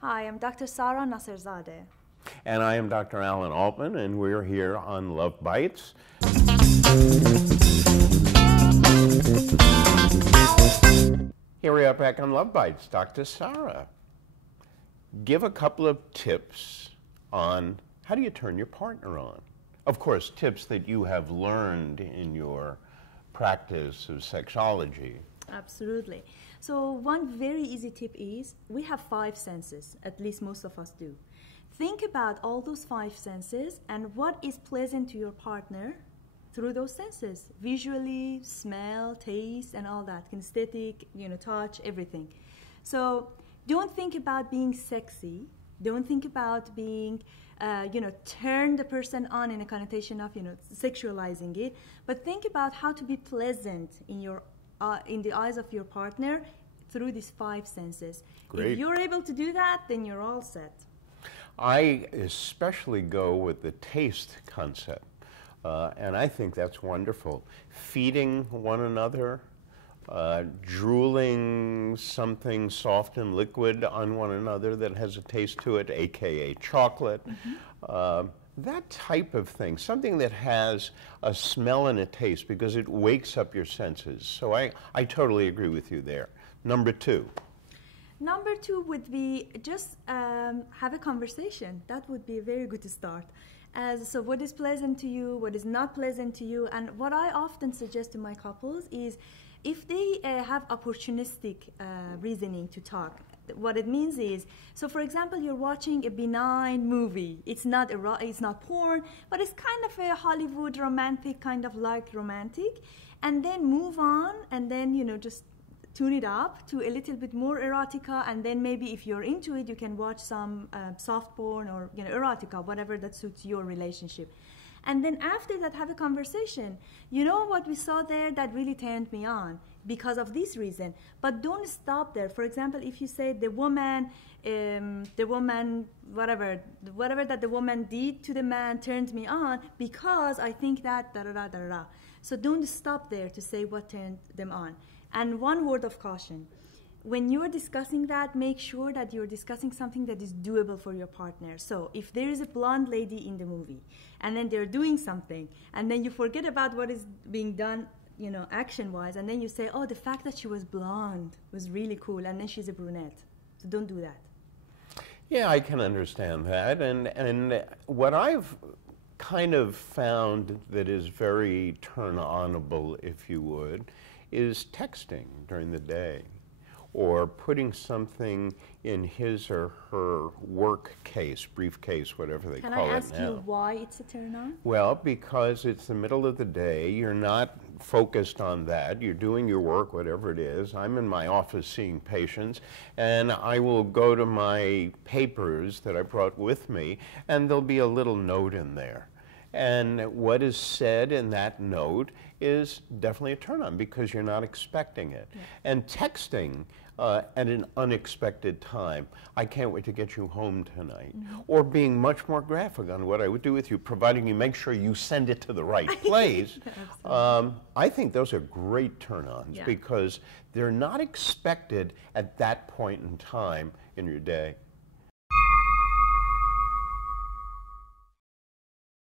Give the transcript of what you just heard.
Hi, I'm Dr. Sara and And I am Dr. Alan Altman, and we're here on Love Bytes. Here we are back on Love Bytes. Dr. Sara, give a couple of tips on how do you turn your partner on? Of course, tips that you have learned in your practice of sexology. Absolutely. So one very easy tip is we have 5 senses, at least most of us do. Think about all those 5 senses and what is pleasant to your partner through those senses. Visually, smell, taste, and all that. Kinesthetic, touch, everything. So don't think about being sexy. Don't think about being, turn the person on in a connotation of, sexualizing it. But think about how to be pleasant in the eyes of your partner through these 5 senses. Great. If you're able to do that, then you're all set. I especially go with the taste concept, and I think that's wonderful. Feeding one another, drooling something soft and liquid on one another that has a taste to it, aka chocolate. That type of thing, something that has a smell and a taste because it wakes up your senses. So I totally agree with you there. Number 2. Number 2 would be just have a conversation. That would be a very good start. So what is pleasant to you, what is not pleasant to you, and what I often suggest to my couples is if they have opportunistic reasoning to talk. What it means is, so for example, you're watching a benign movie. It's not porn, but it's kind of a Hollywood romantic, kind of light romantic, and then move on, and then just tune it up to a little bit more erotica, and then maybe if you're into it, you can watch some soft porn or erotica, whatever that suits your relationship. And then after that, have a conversation. You know what we saw there that really turned me on because of this reason. But don't stop there. For example, if you say whatever that the woman did to the man turned me on because I think that da-da-da-da-da. So don't stop there to say what turned them on. And one word of caution. When you're discussing that, make sure that you're discussing something that is doable for your partner. So if there is a blonde lady in the movie, and then they're doing something, and then you forget about what is being done, action-wise, and then you say, oh, the fact that she was blonde was really cool, and then she's a brunette. So don't do that. Yeah, I can understand that. And what I've kind of found that is very turn-onable, if you would, is texting during the day, or putting something in his or her work case, briefcase, whatever they call it now. Can I ask you why it's a turn on? Well, because it's the middle of the day, you're not focused on that, you're doing your work, whatever it is. I'm in my office seeing patients, and I will go to my papers that I brought with me, and there'll be a little note in there. And what is said in that note is definitely a turn-on because you're not expecting it. Yeah. And texting at an unexpected time, I can't wait to get you home tonight, or being much more graphic on what I would do with you, providing you make sure you send it to the right place. I think those are great turn-ons because they're not expected at that point in time in your day.